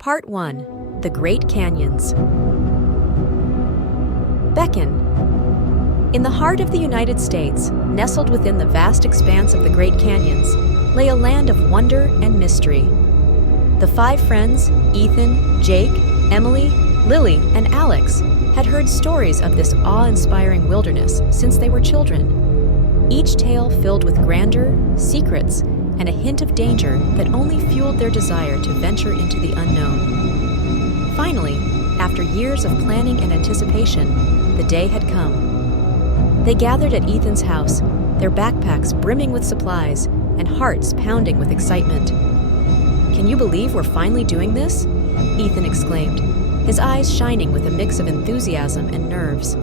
Part 1. The Great Canyons. Beacon. In the heart of the United States, nestled within the vast expanse of the Great Canyons, lay a land of wonder and mystery. The five friends, Ethan, Jake, Emily, Lily, and Alex, had heard stories of this awe-inspiring wilderness since they were children. Each tale filled with grandeur, secrets, and a hint of danger that only fueled their desire to venture into the unknown. Finally, after years of planning and anticipation, the day had come. They gathered at Ethan's house, their backpacks brimming with supplies and hearts pounding with excitement. "Can you believe we're finally doing this?" Ethan exclaimed, his eyes shining with a mix of enthusiasm and nerves.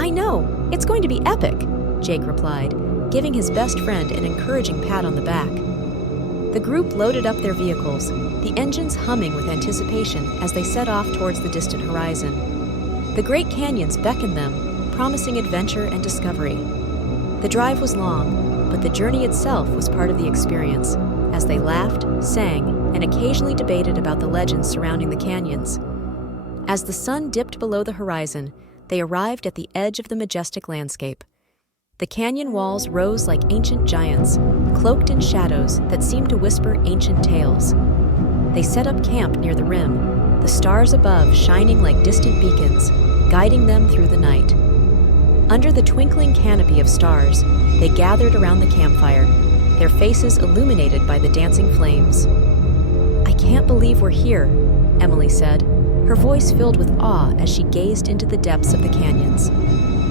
"I know, it's going to be epic," Jake replied, giving his best friend an encouraging pat on the back. The group loaded up their vehicles, the engines humming with anticipation as they set off towards the distant horizon. The Great Canyons beckoned them, promising adventure and discovery. The drive was long, but the journey itself was part of the experience, as they laughed, sang, and occasionally debated about the legends surrounding the canyons. As the sun dipped below the horizon, they arrived at the edge of the majestic landscape. The canyon walls rose like ancient giants, cloaked in shadows that seemed to whisper ancient tales. They set up camp near the rim, the stars above shining like distant beacons, guiding them through the night. Under the twinkling canopy of stars, they gathered around the campfire, their faces illuminated by the dancing flames. "I can't believe we're here," Emily said, her voice filled with awe as she gazed into the depths of the canyons.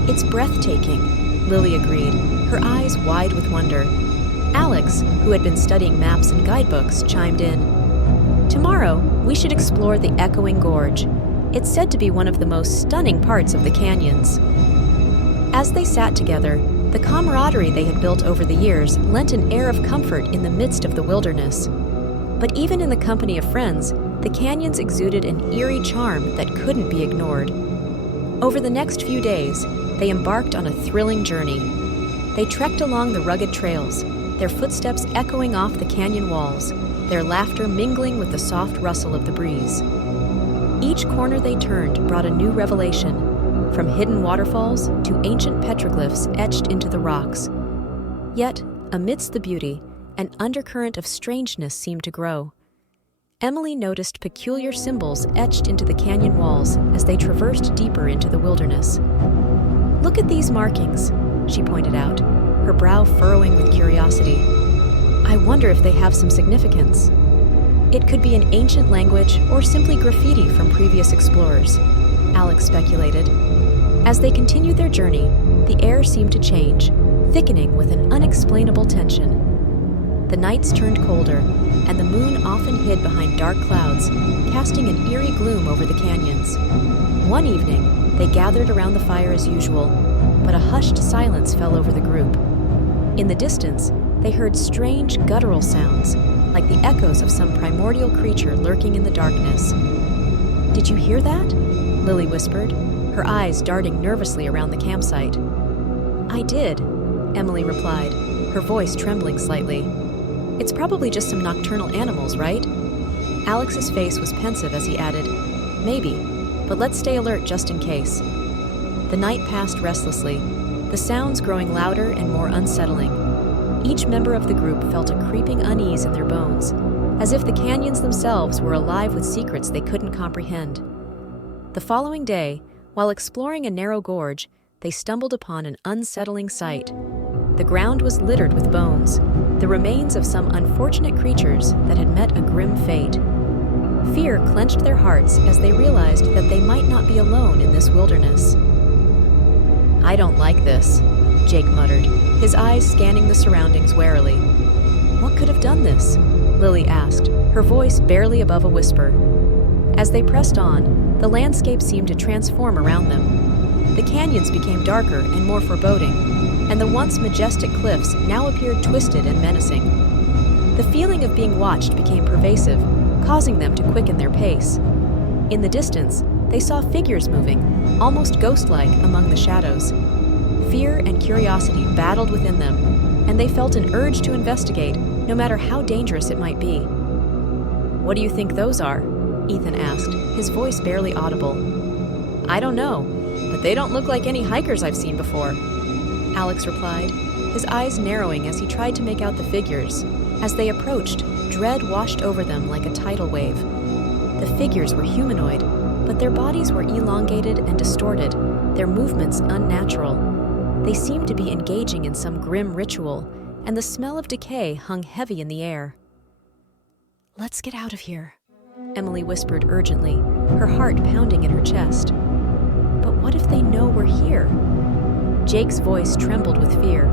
"It's breathtaking," Lily agreed, her eyes wide with wonder. Alex, who had been studying maps and guidebooks, chimed in. "Tomorrow, we should explore the Echoing Gorge. It's said to be one of the most stunning parts of the canyons." As they sat together, the camaraderie they had built over the years lent an air of comfort in the midst of the wilderness. But even in the company of friends, the canyons exuded an eerie charm that couldn't be ignored. Over the next few days, they embarked on a thrilling journey. They trekked along the rugged trails, their footsteps echoing off the canyon walls, their laughter mingling with the soft rustle of the breeze. Each corner they turned brought a new revelation, from hidden waterfalls to ancient petroglyphs etched into the rocks. Yet, amidst the beauty, an undercurrent of strangeness seemed to grow. Emily noticed peculiar symbols etched into the canyon walls as they traversed deeper into the wilderness. "Look at these markings," she pointed out, her brow furrowing with curiosity. "I wonder if they have some significance." "It could be an ancient language or simply graffiti from previous explorers," Alex speculated. As they continued their journey, the air seemed to change, thickening with an unexplainable tension. The nights turned colder, and the moon often hid behind dark clouds, casting an eerie gloom over the canyons. One evening, they gathered around the fire as usual, but a hushed silence fell over the group. In the distance, they heard strange guttural sounds, like the echoes of some primordial creature lurking in the darkness. "Did you hear that?" Lily whispered, her eyes darting nervously around the campsite. "I did," Emily replied, her voice trembling slightly. "It's probably just some nocturnal animals, right?" Alex's face was pensive as he added, "Maybe, but let's stay alert just in case." The night passed restlessly, the sounds growing louder and more unsettling. Each member of the group felt a creeping unease in their bones, as if the canyons themselves were alive with secrets they couldn't comprehend. The following day, while exploring a narrow gorge, they stumbled upon an unsettling sight. The ground was littered with bones, the remains of some unfortunate creatures that had met a grim fate. Fear clenched their hearts as they realized that they might not be alone in this wilderness. "I don't like this," Jake muttered, his eyes scanning the surroundings warily. "What could have done this?" Lily asked, her voice barely above a whisper. As they pressed on, the landscape seemed to transform around them. The canyons became darker and more foreboding, and the once majestic cliffs now appeared twisted and menacing. The feeling of being watched became pervasive, causing them to quicken their pace. In the distance, they saw figures moving, almost ghost-like among the shadows. Fear and curiosity battled within them, and they felt an urge to investigate, no matter how dangerous it might be. "What do you think those are?" Ethan asked, his voice barely audible. I don't know, but they don't look like any hikers I've seen before, Alex replied, his eyes narrowing as he tried to make out the figures. As they approached, dread washed over them like a tidal wave. The figures were humanoid, but their bodies were elongated and distorted, their movements unnatural. They seemed to be engaging in some grim ritual, and the smell of decay hung heavy in the air. Let's get out of here, Emily whispered urgently, her heart pounding in her chest. But what if they know we're here? Jake's voice trembled with fear.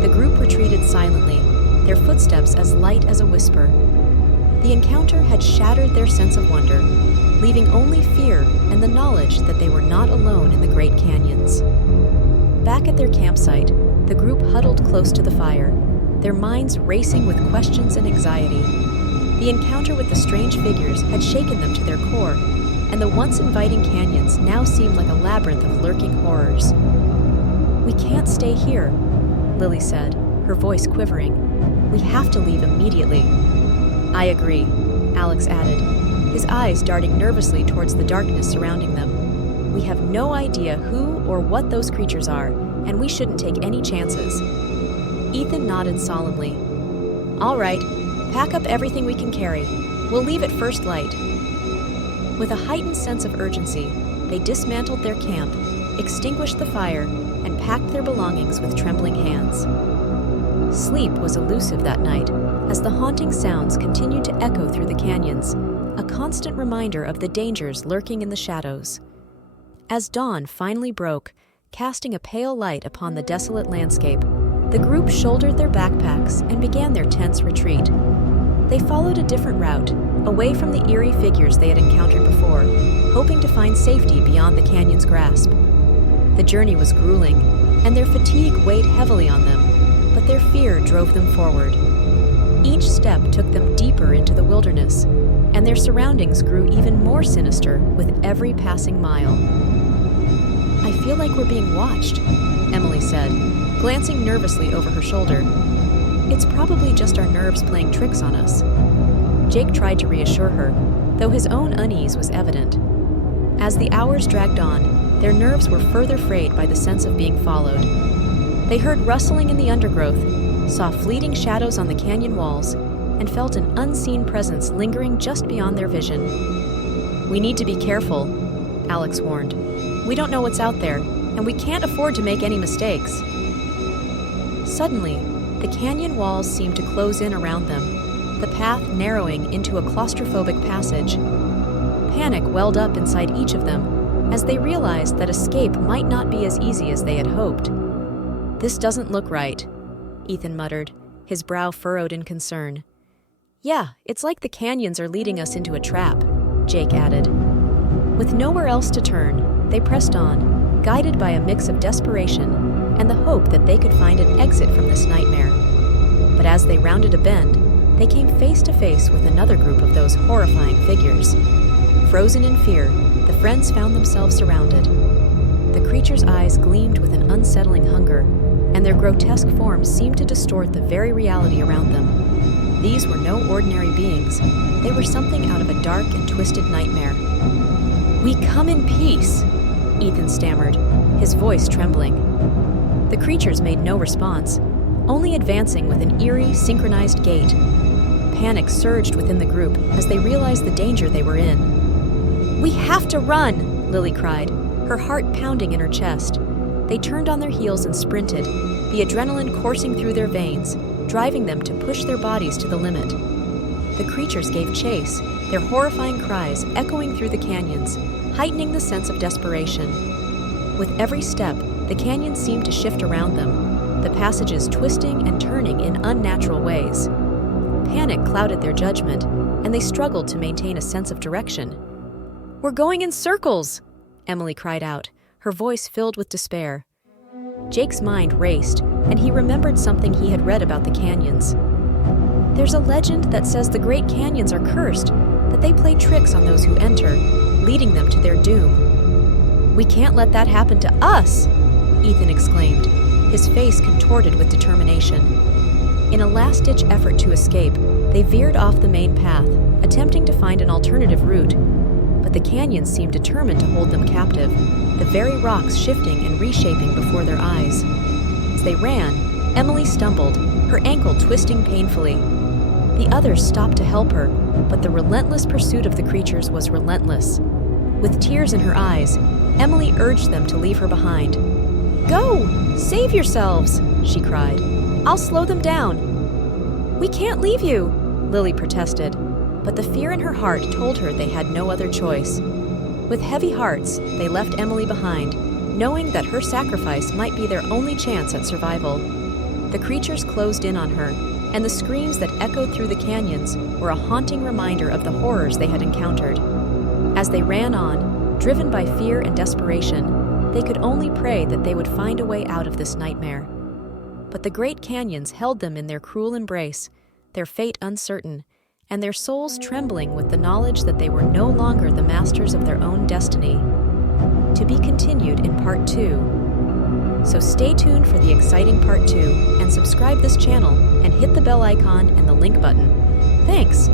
The group retreated silently, their footsteps as light as a whisper. The encounter had shattered their sense of wonder, leaving only fear and the knowledge that they were not alone in the Great Canyons. Back at their campsite, the group huddled close to the fire, their minds racing with questions and anxiety. The encounter with the strange figures had shaken them to their core, and the once inviting canyons now seemed like a labyrinth of lurking horrors. We can't stay here, Lily said, her voice quivering. We have to leave immediately. I agree, Alex added, his eyes darting nervously towards the darkness surrounding them. We have no idea who or what those creatures are, and we shouldn't take any chances. Ethan nodded solemnly. All right, pack up everything we can carry. We'll leave at first light. With a heightened sense of urgency, they dismantled their camp, extinguished the fire, and packed their belongings with trembling hands. Sleep was elusive that night, as the haunting sounds continued to echo through the canyons, a constant reminder of the dangers lurking in the shadows. As dawn finally broke, casting a pale light upon the desolate landscape, the group shouldered their backpacks and began their tense retreat. They followed a different route, away from the eerie figures they had encountered before, hoping to find safety beyond the canyon's grasp. The journey was grueling, and their fatigue weighed heavily on them, but their fear drove them forward. Each step took them deeper into the wilderness, and their surroundings grew even more sinister with every passing mile. I feel like we're being watched, Emily said, glancing nervously over her shoulder. It's probably just our nerves playing tricks on us. Jake tried to reassure her, though his own unease was evident. As the hours dragged on, their nerves were further frayed by the sense of being followed. They heard rustling in the undergrowth, saw fleeting shadows on the canyon walls, and felt an unseen presence lingering just beyond their vision. We need to be careful, Alex warned. We don't know what's out there, and we can't afford to make any mistakes. Suddenly, the canyon walls seemed to close in around them, the path narrowing into a claustrophobic passage. Panic welled up inside each of them as they realized that escape might not be as easy as they had hoped. This doesn't look right, Ethan muttered, his brow furrowed in concern. Yeah, it's like the canyons are leading us into a trap, Jake added. With nowhere else to turn, they pressed on, guided by a mix of desperation and the hope that they could find an exit from this nightmare. But as they rounded a bend, they came face to face with another group of those horrifying figures. Frozen in fear, the friends found themselves surrounded. The creatures' eyes gleamed with an unsettling hunger, and their grotesque forms seemed to distort the very reality around them. These were no ordinary beings. They were something out of a dark and twisted nightmare. We come in peace, Ethan stammered, his voice trembling. The creatures made no response, only advancing with an eerie, synchronized gait. Panic surged within the group as they realized the danger they were in. We have to run, Lily cried, her heart pounding in her chest. They turned on their heels and sprinted, the adrenaline coursing through their veins, driving them to push their bodies to the limit. The creatures gave chase, their horrifying cries echoing through the canyons, heightening the sense of desperation. With every step, the canyon seemed to shift around them, the passages twisting and turning in unnatural ways. Panic clouded their judgment, and they struggled to maintain a sense of direction. We're going in circles, Emily cried out, her voice filled with despair. Jake's mind raced, and he remembered something he had read about the canyons. There's a legend that says the Great Canyons are cursed, that they play tricks on those who enter, leading them to their doom. We can't let that happen to us, Ethan exclaimed, his face contorted with determination. In a last-ditch effort to escape, They veered off the main path, attempting to find an alternative route, but the canyons seemed determined to hold them captive, the very rocks shifting and reshaping before their eyes. As they ran, Emily stumbled, her ankle twisting painfully. The others stopped to help her, but the relentless pursuit of the creatures was relentless. With tears in her eyes, Emily urged them to leave her behind. "Go! Save yourselves!" she cried. "I'll slow them down." "We can't leave you," Lily protested, but the fear in her heart told her they had no other choice. With heavy hearts, they left Emily behind, knowing that her sacrifice might be their only chance at survival. The creatures closed in on her, and the screams that echoed through the canyons were a haunting reminder of the horrors they had encountered. As they ran on, driven by fear and desperation, they could only pray that they would find a way out of this nightmare. But the great canyons held them in their cruel embrace, their fate uncertain, and their souls trembling with the knowledge that they were no longer the masters of their own destiny. To be continued in Part 2. So stay tuned for the exciting Part 2 and subscribe this channel and hit the bell icon and the link button. Thanks!